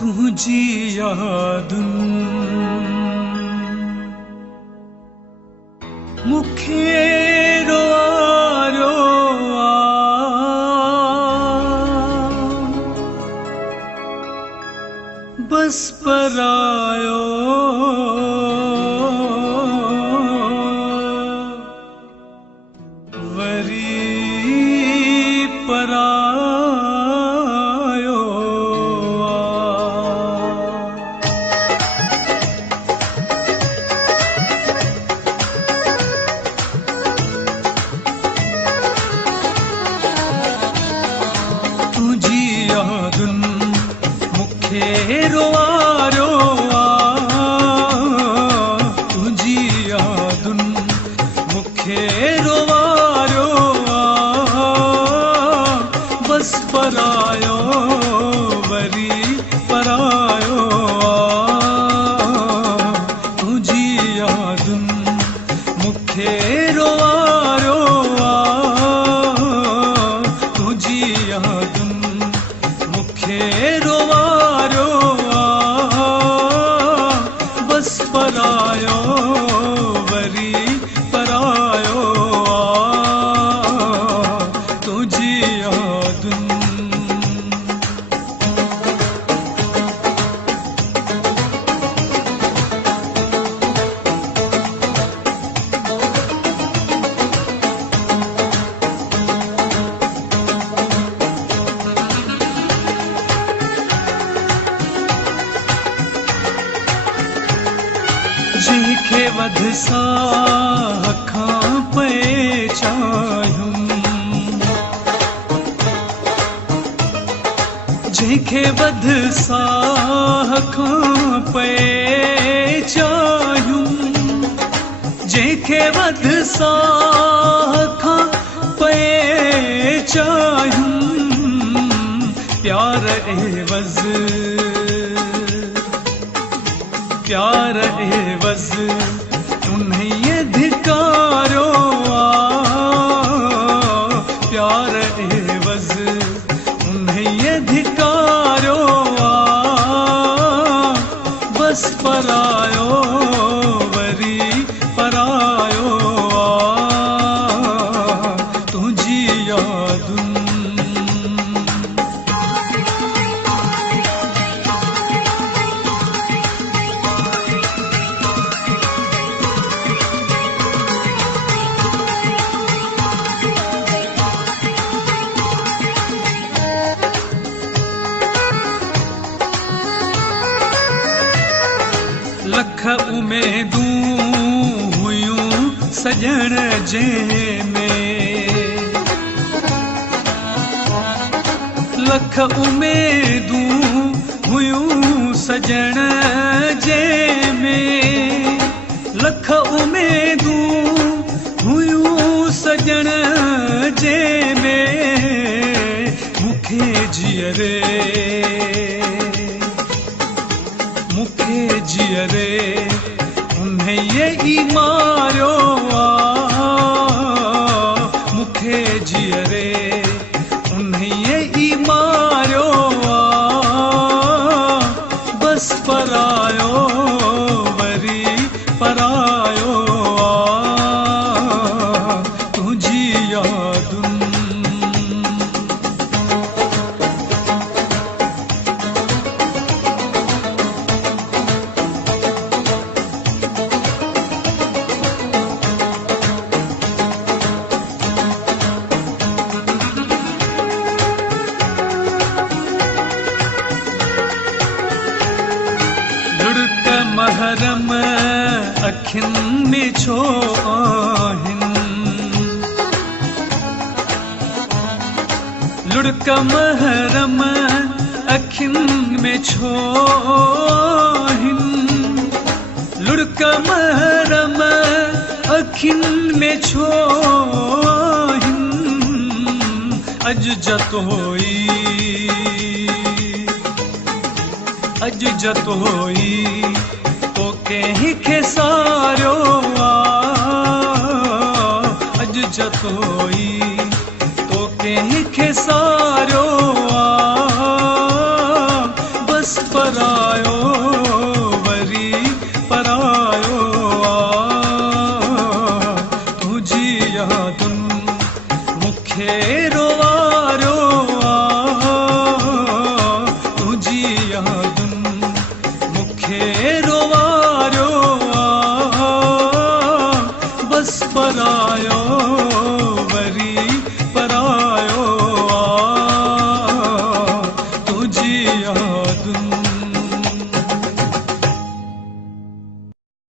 तुझी यादुन मुखे रोआ रोआ बस परायो वरी परायो तुझी यादुन मुखे रोआ रोआ तुझी यादुन मुखे रोआ रोआ बस परायो वरी परायो तुझी यादुन मुखे रोआ रोआ तुझी यादुन मुखे रोआ रोआ बस परायो वरी परायो तुझी यादुन जंहिंखे वध सां खां पे चाहियूं जंहिंखे वध सां खां पे चाहियूं जंहिंखे वध सां खां पे चाहियूं प्यार एवज़ प्यार एवज़ उन्हें धिकारो प्यार एवज़ उन्हें धिकारो बस परायो वरी परायो तुझी यादुन लख उमेदूं हुयूं सजण जंहिंमें लख उमेदूं हुयूं सजण जंहिंमें लख उमेदूं हुयूं सजण जंहिंमें मूंखे जीअरे मुखे जियरे उन्हें ई मारियो मुखे जियरे उन्हें ई मारियो बस परायो वरी परायो तुझी यादुन लुड़क महरम अखियुनि में छो आहिनि लुड़क महरम अखियुनि में छो आहिनि लुड़क महरम अखियुनि में छो आहिनि अॼु जतोई अॼु जतोई तो कंहिंखे सारियो अॼु जतोई तो कंहिंखे सारियो